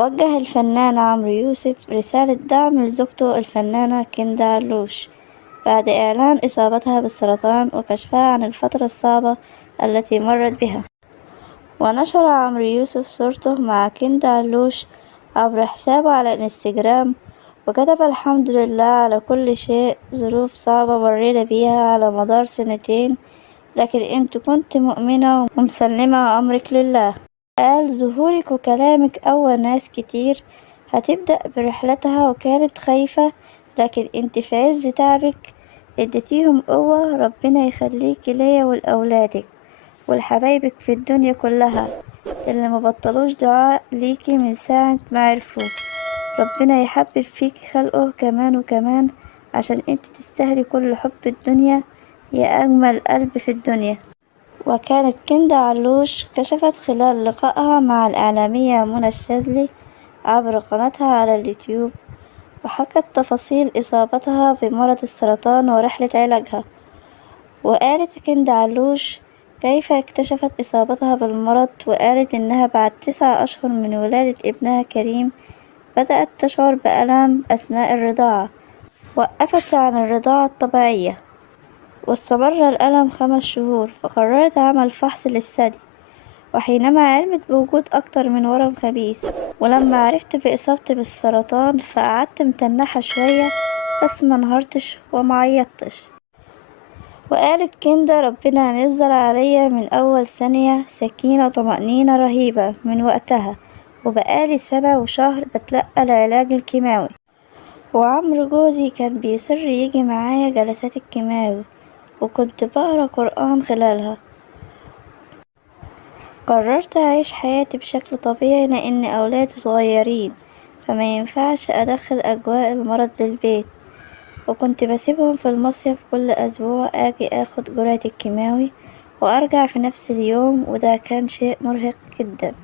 وجه الفنان عمرو يوسف رسالة دعم لزوجته الفنانة كندا علوش بعد إعلان إصابتها بالسرطان وكشفها عن الفترة الصعبة التي مرت بها. ونشر عمرو يوسف صورته مع كندا علوش عبر حسابه على الانستجرام، وكتب: الحمد لله على كل شيء، ظروف صعبة مرينا بيها على مدار سنتين، لكن انت كنت مؤمنة ومسلمة أمرك لله. قال: ظهورك وكلامك أول ناس كتير هتبدأ برحلتها وكانت خايفة، لكن انت في عز تعبك اديتيهم قوة. ربنا يخليكي ليا ولأولادك ولحبايبك في الدنيا كلها اللي مبطلوش دعاء ليكي من ساعة ما عرفوه. ربنا يحبب فيكي خلقه كمان وكمان، عشان انت تستاهلي كل حب الدنيا يا أجمل قلب في الدنيا. وكانت كندا علوش كشفت خلال لقائها مع الإعلامية منى الشاذلي عبر قناتها على اليوتيوب، وحكت تفاصيل إصابتها بمرض السرطان ورحلة علاجها. وقالت كندا علوش كيف اكتشفت إصابتها بالمرض، وقالت إنها بعد 9 أشهر من ولادة ابنها كريم بدأت تشعر بألم أثناء الرضاعة، وقفت عن الرضاعة الطبيعية واستمر الألم 5 شهور، فقررت عمل فحص للثدي. وحينما علمت بوجود أكتر من ورم خبيث، ولما عرفت بإصابتي بالسرطان فقعدت متنحة شوية بس منهارتش ومعيطتش. وقالت كندا: ربنا نزل عليا من أول ثانية سكينة وطمأنينة رهيبة من وقتها، وبقالي سنة وشهر بتلقى العلاج الكيماوي، وعمرو جوزي كان بيصر يجي معايا جلسات الكيماوي، وكنت بقرا قرآن خلالها. قررت أعيش حياتي بشكل طبيعي لأن أولادي صغيرين، فما ينفعش أدخل أجواء المرض للبيت، وكنت بسيبهم في المصيف كل أسبوع أجي أخد جرعة الكيماوي وأرجع في نفس اليوم، وده كان شيء مرهق جدا.